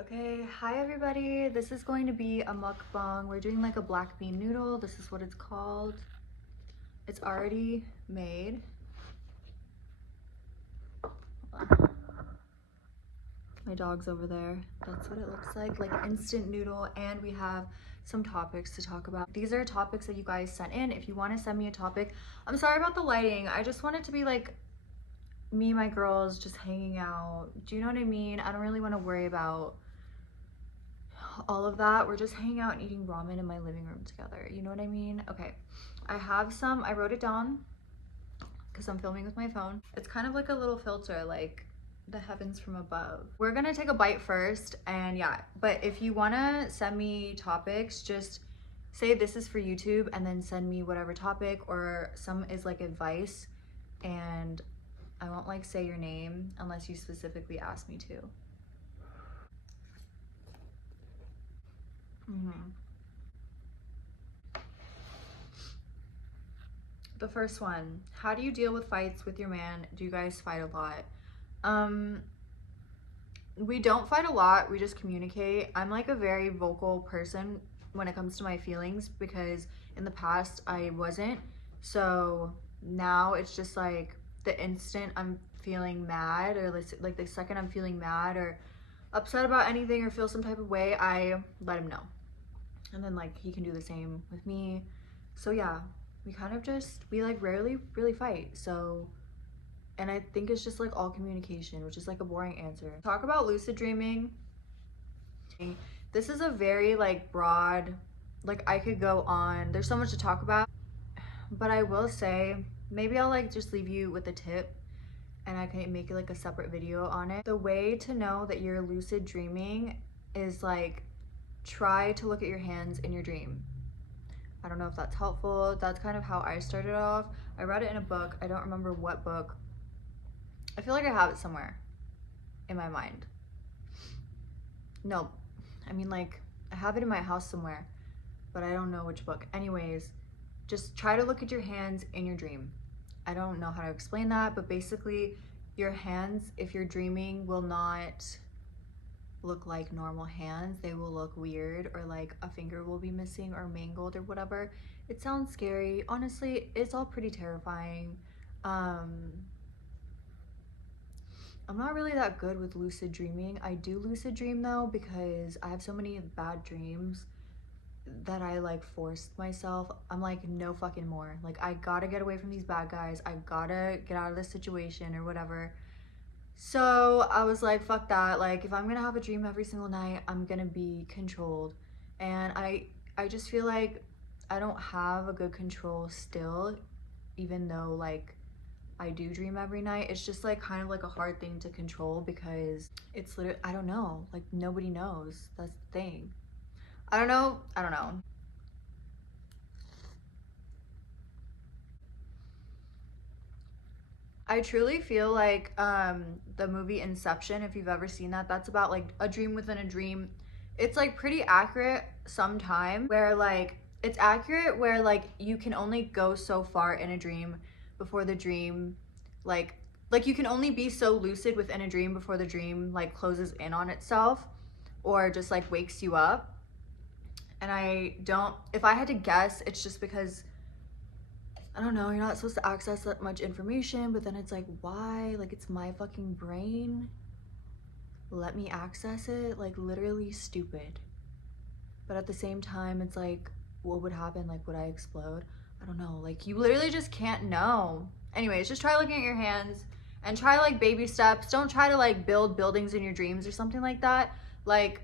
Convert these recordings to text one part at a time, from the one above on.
Okay, hi everybody. This is going to be a mukbang. We're doing like a black bean noodle. This is what it's called. It's already made. My dog's over there. That's what it looks like instant noodle. And we have some topics to talk about. These are topics that you guys sent in. If you want to send me a topic, I'm sorry about the lighting. I just want it to be like me and my girls just hanging out. Do you know what I mean? I don't really want to worry about all of that. We're just hanging out and eating ramen in my living room together. You know what I mean? Okay, I have some, I wrote it down because I'm filming with my phone. It's kind of like a little filter, like the heavens from above. We're gonna take a bite first, and yeah, but if you wanna send me topics, just say this is for YouTube and then send me whatever topic, or some is like advice, and I won't like say your name unless you specifically ask me to. The first one, how do you deal with fights with your man? Do you guys fight a lot? We don't fight a lot, we just communicate. I'm like a very vocal person when it comes to my feelings because in the past I wasn't. So now it's just like the instant I'm feeling mad, or like the second I'm feeling mad or upset about anything or feel some type of way, I let him know. And then like he can do the same with me. So yeah, we kind of just, we like rarely really fight. So, and I think it's just like all communication, which is like a boring answer. Talk about lucid dreaming. This is a very like broad, like I could go on, there's so much to talk about, but I will say maybe I'll like just leave you with a tip and I can make like a separate video on it. The way to know that you're lucid dreaming is like try to look at your hands in your dream. I don't know if that's helpful. That's kind of how I started off. I read it in a book. I don't remember what book. I feel like I have it somewhere in my mind. No, I mean like I have it in my house somewhere, but I don't know which book. Anyways, just try to look at your hands in your dream. I don't know how to explain that, but basically your hands, if you're dreaming, will not look like normal hands. They will look weird, or like a finger will be missing or mangled or whatever. It sounds scary. Honestly, it's all pretty terrifying. I'm not really that good with lucid dreaming. I do lucid dream though because I have so many bad dreams that I like forced myself. I'm like, no fucking more. Like I gotta get away from these bad guys. I gotta get out of this situation or whatever. So I was like, fuck that. Like if I'm gonna have a dream every single night, I'm gonna be controlled. And I just feel like I don't have a good control still, even though like I do dream every night. It's just like kind of like a hard thing to control because it's literally, I don't know, like nobody knows. That's the thing. I don't know. I truly feel like the movie Inception, if you've ever seen that, that's about like a dream within a dream. It's like pretty accurate sometime, where like it's accurate where like you can only go so far in a dream before the dream like you can only be so lucid within a dream before the dream like closes in on itself or just like wakes you up. And I don't, if I had to guess, it's just because I don't know, you're not supposed to access that much information, but then it's like, why? Like, it's my fucking brain. Let me access it. Like, literally stupid. But at the same time, it's like, what would happen? Like, would I explode? I don't know. Like, you literally just can't know. Anyways, just try looking at your hands and try like baby steps. Don't try to like build buildings in your dreams or something like that. Like,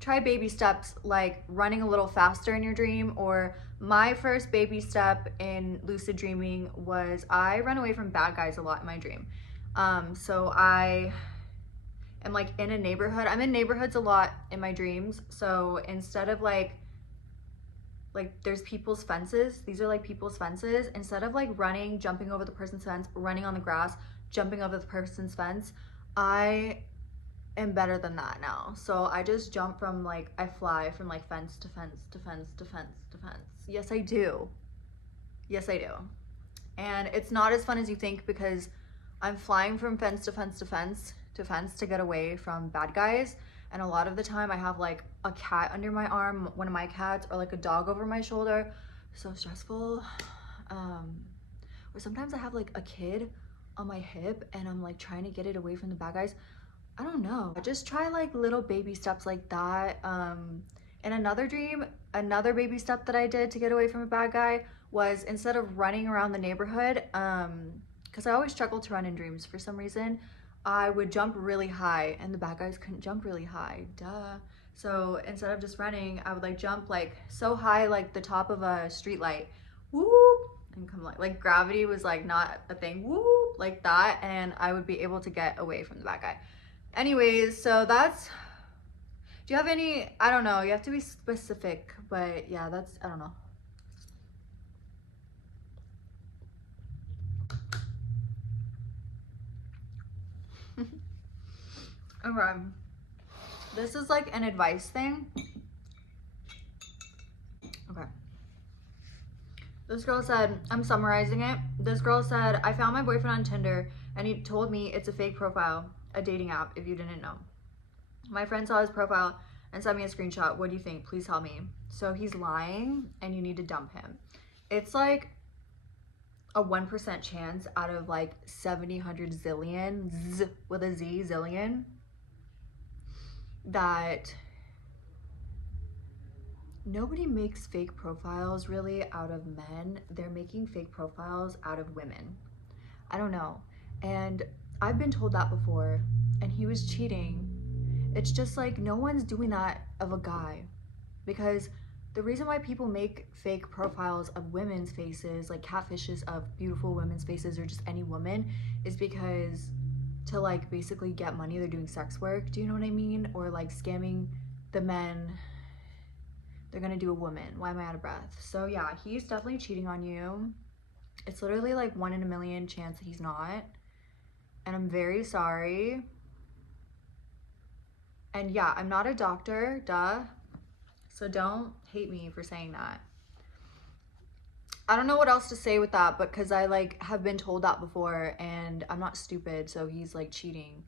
try baby steps, like running a little faster in your dream. Or my first baby step in lucid dreaming was I run away from bad guys a lot in my dream. So I am like in a neighborhood. I'm in neighborhoods a lot in my dreams. So instead of like there's people's fences, these are like people's fences. Instead of like running, jumping over the person's fence, running on the grass, jumping over the person's fence, I am better than that now. So I just jump from like, I fly from like fence to fence to fence to fence to fence. Yes, I do. Yes, I do. And it's not as fun as you think because I'm flying from fence to fence to fence to fence to get away from bad guys. And a lot of the time I have like a cat under my arm, one of my cats, or like a dog over my shoulder. So stressful. Or sometimes I have like a kid on my hip and I'm like trying to get it away from the bad guys. I don't know. I just try like little baby steps like that. In another dream, another baby step that I did to get away from a bad guy was, instead of running around the neighborhood, because I always struggle to run in dreams for some reason, I would jump really high, and the bad guys couldn't jump really high, duh. So instead of just running, I would like jump like so high, like the top of a street light, whoop, and come like gravity was like not a thing, whoop, like that, and I would be able to get away from the bad guy. Anyways, so that's, do you have any, I don't know, you have to be specific, but yeah, that's, I don't know. Okay, this is like an advice thing. Okay. This girl said, I'm summarizing it. This girl said, I found my boyfriend on Tinder and he told me it's a fake profile, a dating app, if you didn't know. My friend saw his profile and sent me a screenshot. What do you think? Please help me. So he's lying and you need to dump him. It's like a 1% chance out of like 70, 100 zillion, with a Z, zillion, that nobody makes fake profiles really out of men. They're making fake profiles out of women. I don't know. And I've been told that before, and he was cheating. It's just like, no one's doing that of a guy, because the reason why people make fake profiles of women's faces, like catfishes of beautiful women's faces or just any woman, is because to like basically get money, they're doing sex work, do you know what I mean? Or like scamming the men they're gonna do a woman. Why am I out of breath? So yeah, he's definitely cheating on you. It's literally like 1 in a million chance that he's not, and I'm very sorry. And yeah, I'm not a doctor, duh, so don't hate me for saying that. I don't know what else to say with that, but because I like have been told that before, and I'm not stupid, so he's like cheating.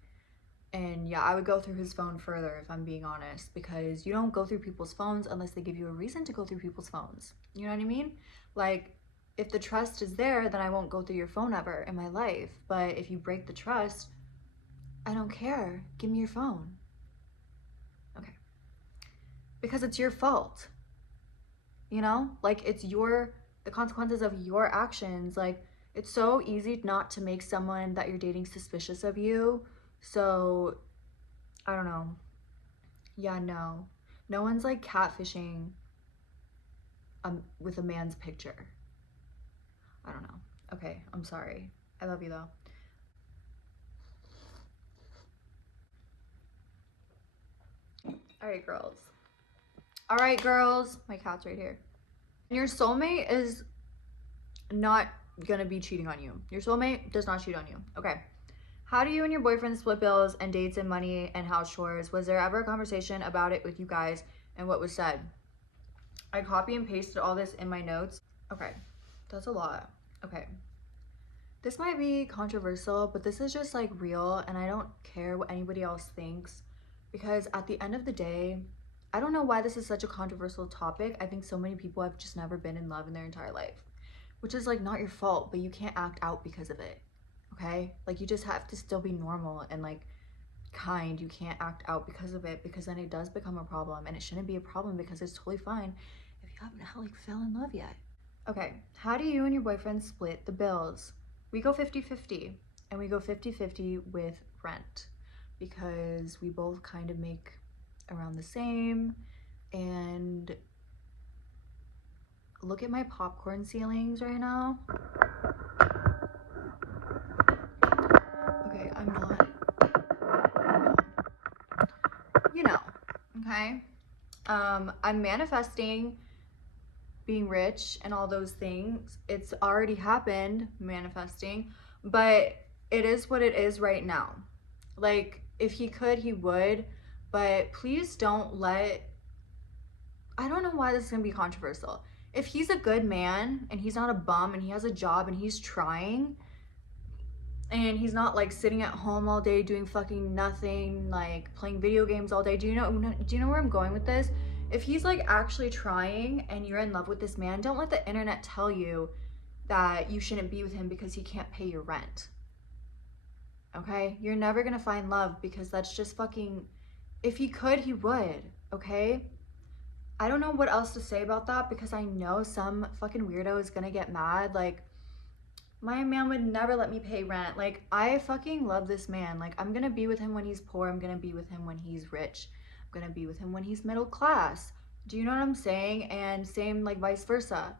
And yeah, I would go through his phone further if I'm being honest, because you don't go through people's phones unless they give you a reason to go through people's phones. You know what I mean? Like, if the trust is there, then I won't go through your phone ever in my life. But if you break the trust, I don't care. Give me your phone. Okay. Because it's your fault. You know? Like, it's the consequences of your actions. Like, it's so easy not to make someone that you're dating suspicious of you. So, I don't know. Yeah, no. No one's like catfishing with a man's picture. I don't know. Okay, I'm sorry. I love you though. All right, girls. All right, girls. My cat's right here. Your soulmate is not gonna be cheating on you. Your soulmate does not cheat on you. Okay. How do you and your boyfriend split bills and dates and money and house chores? Was there ever a conversation about it with you guys, and what was said? I copy and pasted all this in my notes. Okay, that's a lot. Okay. This might be controversial, but this is just like real, and I don't care what anybody else thinks, because at the end of the day, I don't know why this is such a controversial topic. I think so many people have just never been in love in their entire life, which is like not your fault, but you can't act out because of it. Okay, like you just have to still be normal and like kind. You can't act out because of it, because then it does become a problem, and it shouldn't be a problem because it's totally fine if you haven't like fell in love yet. Okay, how do you and your boyfriend split the bills? We go 50-50, and we go 50-50 with rent, because we both kind of make around the same. And look at my popcorn ceilings right now. Okay, I'm not, you know, okay? I'm manifesting being rich and all those things. It's already happened, manifesting, but it is what it is right now. Like, if he could, he would, but please don't let, I don't know why this is gonna be controversial. If he's a good man and he's not a bum and he has a job and he's trying, and he's not like sitting at home all day doing fucking nothing, like playing video games all day. Do you know where I'm going with this? If he's like actually trying and you're in love with this man, don't let the internet tell you that you shouldn't be with him because he can't pay your rent. Okay? You're never gonna find love because that's just fucking, if he could, he would, okay? I don't know what else to say about that because I know some fucking weirdo is gonna get mad. Like, my man would never let me pay rent. Like, I fucking love this man. Like, I'm gonna be with him when he's poor. I'm gonna be with him when he's rich. I'm gonna be with him when he's middle class. Do you know what I'm saying? And same, like, vice versa.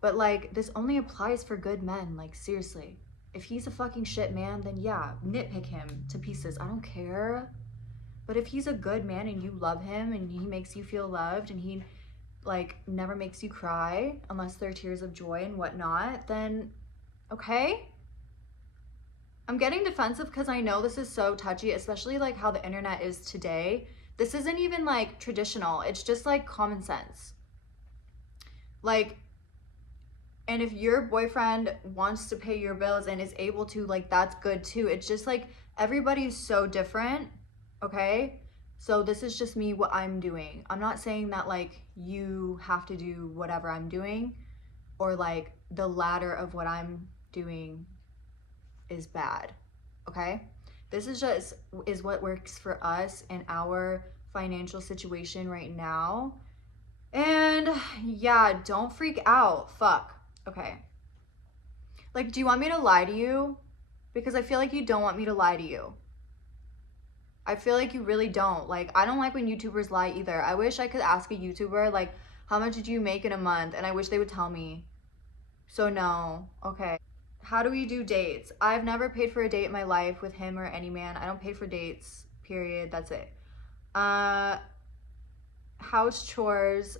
But, like, this only applies for good men. Like, seriously. If he's a fucking shit man, then yeah, nitpick him to pieces. I don't care. But if he's a good man and you love him and he makes you feel loved and he, like, never makes you cry unless they're tears of joy and whatnot, then okay? I'm getting defensive because I know this is so touchy, especially like how the internet is today. This isn't even like traditional. It's just like common sense. Like, and if your boyfriend wants to pay your bills and is able to, like, that's good too. It's just like everybody's so different, okay? So this is just me, what I'm doing. I'm not saying that like you have to do whatever I'm doing or like the latter of what I'm doing is bad, okay? This is just is what works for us in our financial situation right now. And yeah, don't freak out. Fuck. Okay. Like, do you want me to lie to you? Because I feel like you don't want me to lie to you. I feel like you really don't. Like, I don't like when YouTubers lie either. I wish I could ask a YouTuber, like, how much did you make in a month? And I wish they would tell me. So no. Okay. How do we do dates? I've never paid for a date in my life with him or any man. I don't pay for dates, period. That's it. House chores.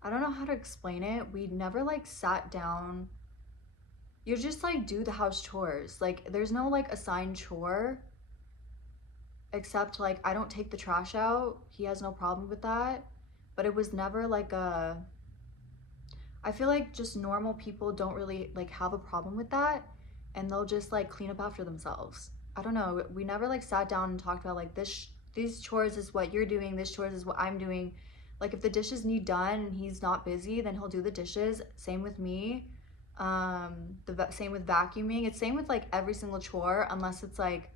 I don't know how to explain it. We never like sat down. You just like do the house chores. Like, there's no like assigned chore. Except like I don't take the trash out. He has no problem with that. But it was never like I feel like just normal people don't really like have a problem with that, and they'll just like clean up after themselves. I don't know. We never like sat down and talked about like these chores is what you're doing, this chores is what I'm doing. Like, if the dishes need done and he's not busy, then he'll do the dishes. Same with me. Same with vacuuming. It's same with like every single chore, unless it's like,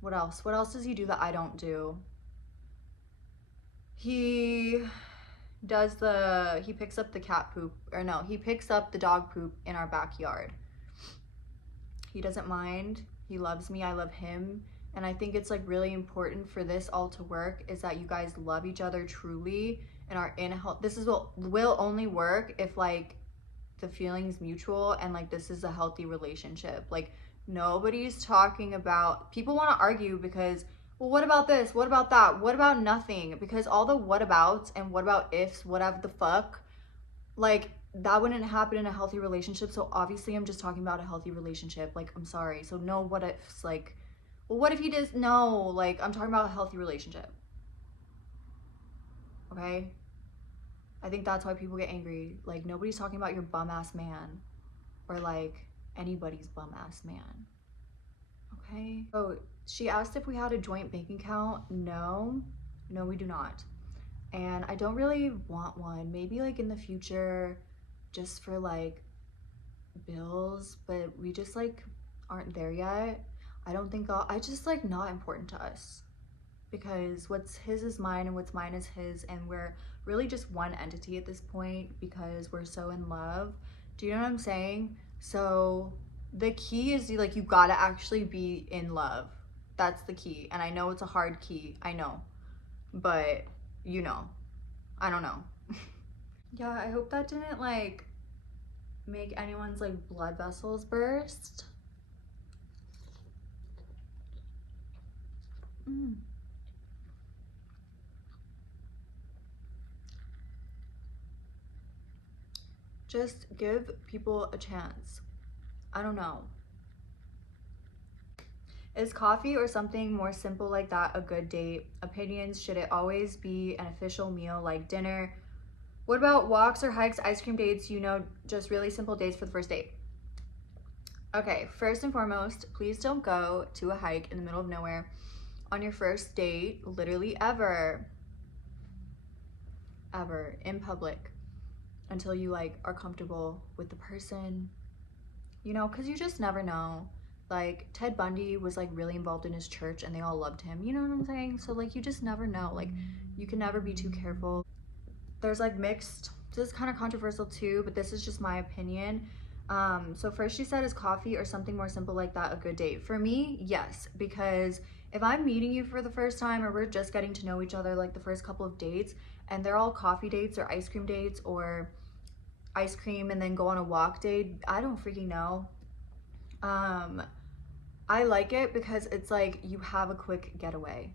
what else? What else does he do that I don't do? He picks up the cat poop, or no, he picks up the dog poop in our backyard. He doesn't mind. He loves me. I love him. And I think it's like really important for this all to work is that you guys love each other truly and are in a health. This is what will only work if like the feeling's mutual and like this is a healthy relationship. Like, nobody's talking about, people want to argue because, well, what about this? What about that? What about nothing? Because all the what abouts and what about ifs, whatever the fuck, like, that wouldn't happen in a healthy relationship. So obviously I'm just talking about a healthy relationship. Like, I'm sorry. So no what ifs, like, well, what if he does? No, like, I'm talking about a healthy relationship. Okay? I think that's why people get angry. Like, nobody's talking about your bum ass man or like anybody's bum ass man. Okay? Oh, she asked if we had a joint bank account. No, we do not. And I don't really want one. Maybe like in the future, just for like bills, but we just like aren't there yet. I don't think I just like not important to us, because what's his is mine and what's mine is his, and we're really just one entity at this point because we're so in love. Do you know what I'm saying? So the key is like, you gotta actually be in love. That's the key. And I know it's a hard key, I know, but you know, I don't know. Yeah, I hope that didn't like make anyone's like blood vessels burst. Just give people a chance. I don't know. Is coffee or something more simple like that a good date? Opinions, should it always be an official meal like dinner? What about walks or hikes, ice cream dates, you know, just really simple dates for the first date? Okay, first and foremost, please don't go to a hike in the middle of nowhere on your first date, literally ever in public, until you like are comfortable with the person, you know, because you just never know. Like Ted Bundy was like really involved in his church and they all loved him, you know what I'm saying? So like you just never know, like you can never be too careful. There's like mixed, this is kind of controversial too, but this is just my opinion. So first she said, is coffee or something more simple like that a good date? For me, yes, because if I'm meeting you for the first time or we're just getting to know each other like the first couple of dates and they're all coffee dates or ice cream dates or ice cream and then go on a walk date, I don't freaking know. I like it because it's like you have a quick getaway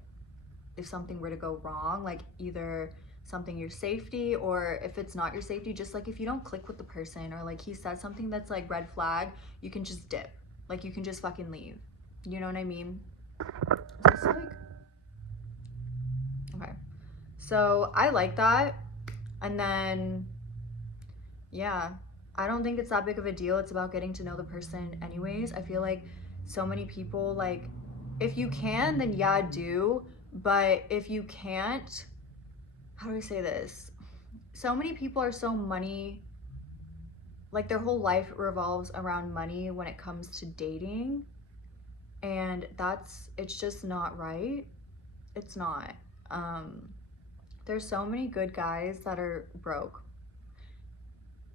if something were to go wrong, like either something your safety or if it's not your safety, just like if you don't click with the person or like he said something that's like red flag, you can just dip, like you can just fucking leave, you know what I mean? Is this like okay, so I like that. And then yeah, I don't think it's that big of a deal. It's about getting to know the person anyways. I feel like so many people, like if you can, then yeah, do. But if you can't, how do I say this? So many people are so money, like their whole life revolves around money when it comes to dating. And it's just not right. It's not. There's so many good guys that are broke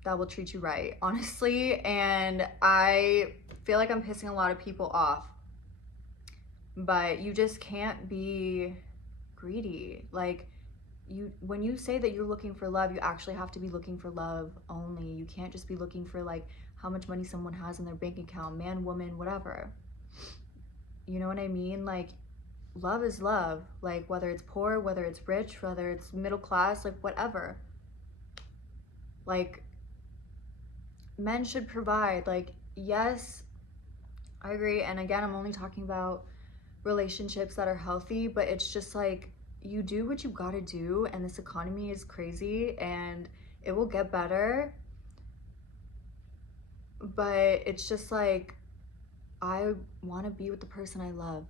that will treat you right, honestly. And I feel like I'm pissing a lot of people off, but you just can't be greedy. Like when you say that you're looking for love, you actually have to be looking for love only. You can't just be looking for like how much money someone has in their bank account, man, woman, whatever. You know what I mean? Like love is love, like whether it's poor, whether it's rich, whether it's middle class, like whatever. Like men should provide. Like yes, I agree. And again, I'm only talking about relationships that are healthy, but it's just like you do what you gotta do, and this economy is crazy and it will get better. But it's just like I want to be with the person I love,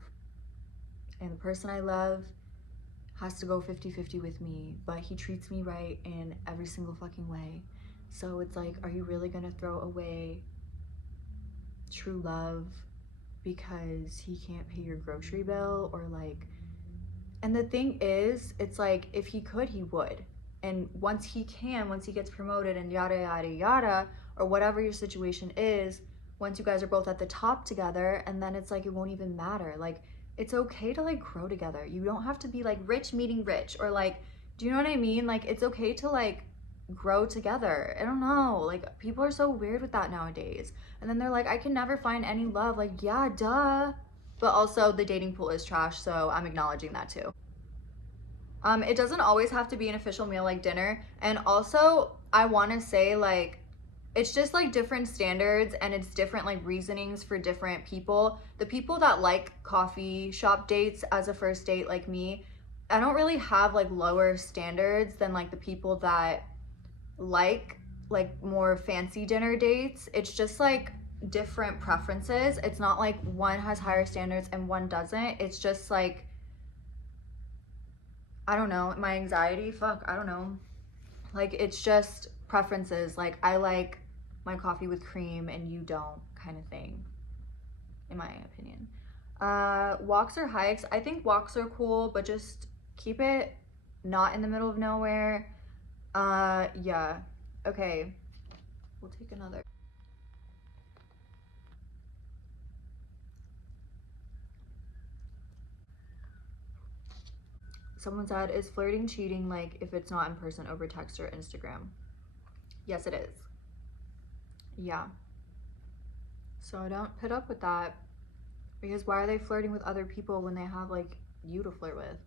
and the person I love has to go 50-50 with me, but he treats me right in every single fucking way. So it's like, are you really gonna throw away true love because he can't pay your grocery bill? Or like, and the thing is, it's like if he could, he would. And once he gets promoted and yada yada yada, or whatever your situation is, once you guys are both at the top together, and then it's like it won't even matter. Like it's okay to like grow together. You don't have to be like rich meeting rich, or like, do you know what I mean? Like it's okay to like grow together. I don't know, like people are so weird with that nowadays. And then they're like, I can never find any love. Like yeah, duh. But also the dating pool is trash, so I'm acknowledging that too. It doesn't always have to be an official meal like dinner. And also, I want to say like it's just like different standards and it's different like reasonings for different people. The people that like coffee shop dates as a first date like me, I don't really have like lower standards than like the people that like more fancy dinner dates. It's just like different preferences. It's not like one has higher standards and one doesn't. It's just like I don't know, my anxiety, fuck, I don't know. Like it's just preferences. Like I like my coffee with cream and you don't, kind of thing, in my opinion. Walks or hikes? I think walks are cool, but just keep it not in the middle of nowhere. Yeah. Okay. We'll take another. Someone said, is flirting cheating like if it's not in person over text or Instagram? Yes, it is. Yeah. So don't put up with that, because why are they flirting with other people when they have like you to flirt with?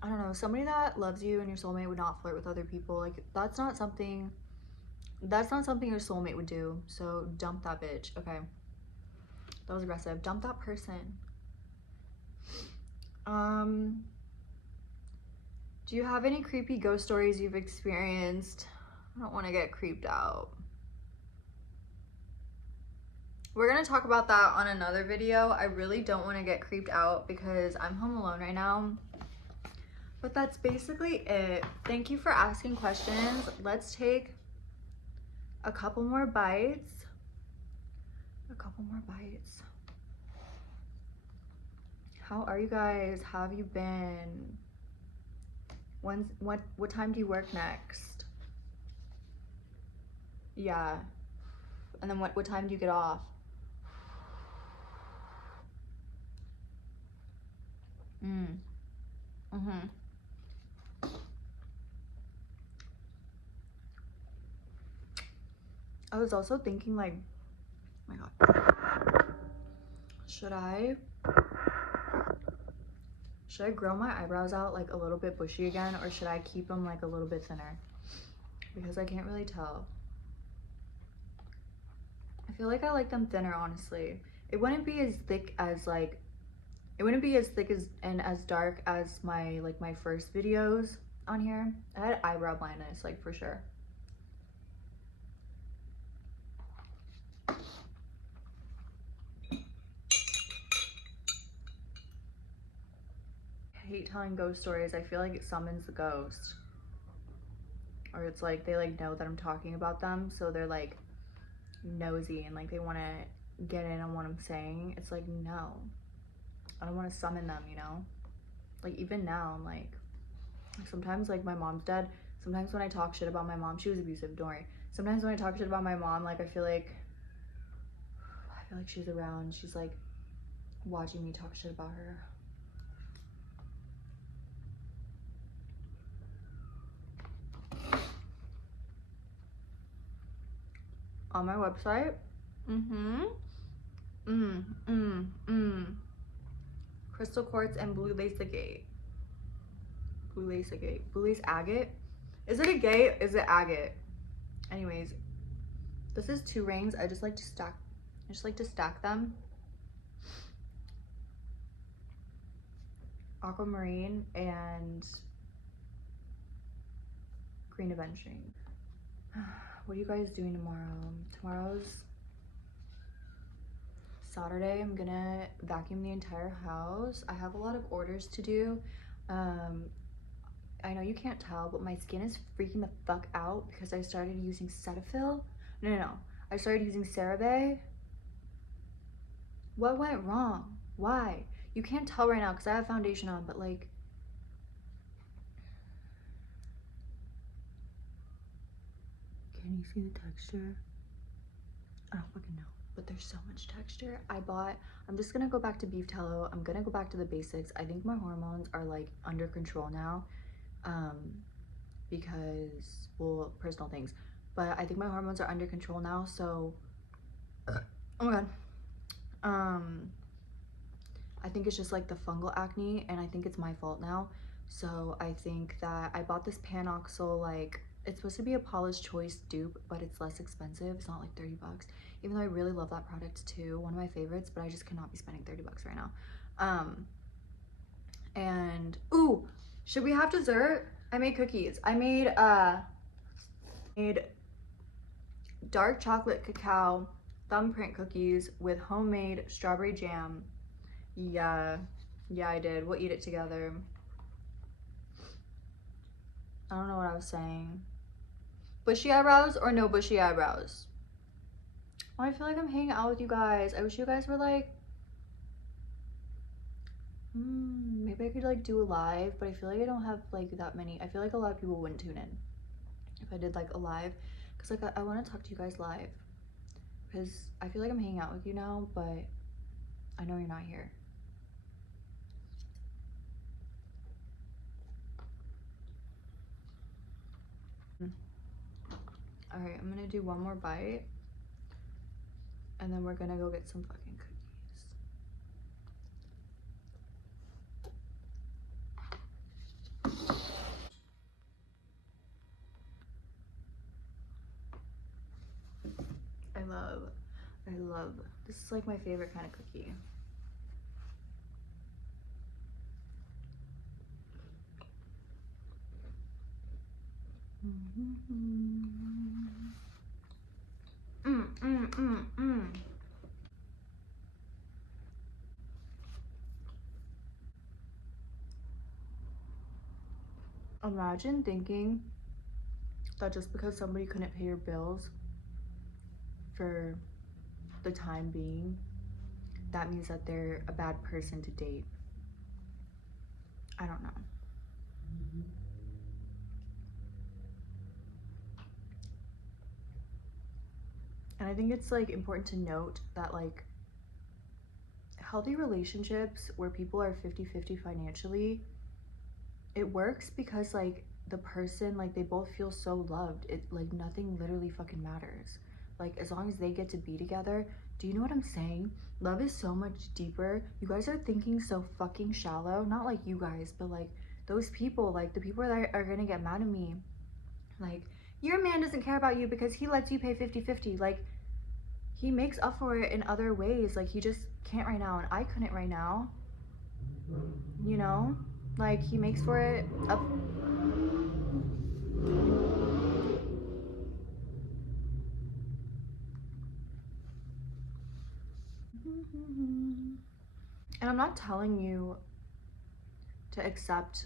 I don't know. Somebody that loves you and your soulmate would not flirt with other people. Like that's not something your soulmate would do. So dump that bitch. Okay. That was aggressive. Dump that person. Do you have any creepy ghost stories you've experienced? I don't want to get creeped out. We're gonna talk about that on another video. I really don't want to get creeped out because I'm home alone right now. But that's basically it. Thank you for asking questions. Let's take a couple more bites. How are you guys? How have you been? What time do you work next? Yeah. And then what time do you get off? I was also thinking like, oh my god, should I grow my eyebrows out like a little bit bushy again, or should I keep them like a little bit thinner? Because I can't really tell. I feel like I like them thinner, honestly. It wouldn't be as thick as like, it wouldn't be as thick as and as dark as my first videos on here. I had eyebrow blindness, like, for sure. I hate telling ghost stories. I feel like it summons the ghost. Or it's like they like know that I'm talking about them, so they're like nosy and like they want to get in on what I'm saying. It's like, no, I don't want to summon them, you know? Like, even now, I'm like sometimes like my mom's dead. Sometimes when I talk shit about my mom, she was abusive, don't worry. Sometimes when I talk shit about my mom, like I feel like she's around. She's like watching me talk shit about her. On my website, crystal quartz and blue lace agate. Blue lace agate. Is it agate? Is it agate? Anyways, this is 2 rings. I just like to stack them. Aquamarine and green avenging. What are you guys doing tomorrow? Tomorrow's Saturday. I'm gonna vacuum the entire house. I have a lot of orders to do. I know you can't tell, but my skin is freaking the fuck out because I started using Cetaphil. No. I started using CeraVe. What went wrong? Why? You can't tell right now because I have foundation on, but like, can you see the texture? I don't fucking know, but there's so much texture. I'm just gonna go back to beef tallow. I'm gonna go back to the basics. I think my hormones are like under control now, because, well, personal things, but I think my hormones are under control now. So, oh my god, I think it's just like the fungal acne, and I think it's my fault now. So I think that I bought this Panoxyl, like, it's supposed to be a Paula's Choice dupe, but it's less expensive. It's not like 30 bucks, even though I really love that product too. One of my favorites, but I just cannot be spending 30 bucks right now. And, ooh, should we have dessert? I made cookies. I made dark chocolate cacao thumbprint cookies with homemade strawberry jam. Yeah, I did. We'll eat it together. I don't know what I was saying. Bushy eyebrows or no bushy eyebrows? Oh, I feel like I'm hanging out with you guys. I wish you guys were like, maybe I could like do a live, but I feel like I don't have like that many. I feel like a lot of people wouldn't tune in if I did like a live, because like I want to talk to you guys live, because I feel like I'm hanging out with you now, but I know you're not here. All right, I'm gonna do one more bite, and then we're gonna go get some fucking cookies. I love, this is like my favorite kind of cookie. Imagine thinking that just because somebody couldn't pay your bills for the time being, that means that they're a bad person to date. I don't know. And I think it's like important to note that like healthy relationships where people are 50-50 financially, it works because like the person, like they both feel so loved. It like nothing literally fucking matters. Like as long as they get to be together. Do you know what I'm saying? Love is so much deeper. You guys are thinking so fucking shallow. Not like you guys, but like those people, like the people that are gonna get mad at me. Like, your man doesn't care about you because he lets you pay 50-50. Like, he makes up for it in other ways. Like, he just can't right now, and I couldn't right now. You know? Like, he makes for it up. And I'm not telling you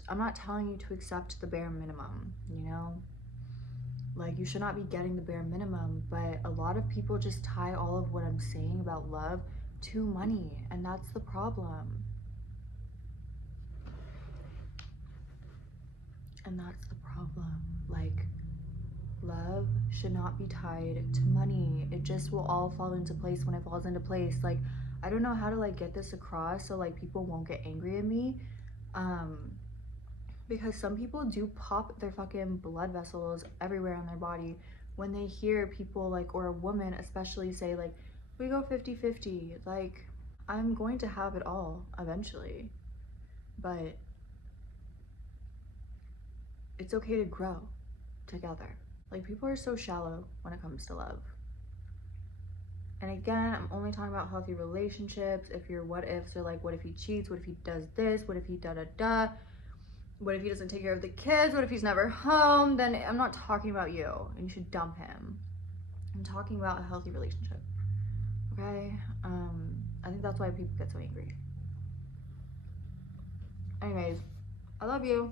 I'm not telling you to accept the bare minimum, you know? Like, you should not be getting the bare minimum, but a lot of people just tie all of what I'm saying about love to money, and that's the problem. And that's the problem. Like, love should not be tied to money. It just will all fall into place when it falls into place. Like, I don't know how to like get this across so like people won't get angry at me. Because some people do pop their fucking blood vessels everywhere on their body when they hear people like, or a woman especially, say like, we go 50-50. Like, I'm going to have it all eventually, but it's okay to grow together. Like, people are so shallow when it comes to love. And again, I'm only talking about healthy relationships. If your what ifs are like, what if he cheats? What if he does this? What if he da da da? What if he doesn't take care of the kids? What if he's never home? Then I'm not talking about you and you should dump him. I'm talking about a healthy relationship. Okay? I think that's why people get so angry. Anyways, I love you.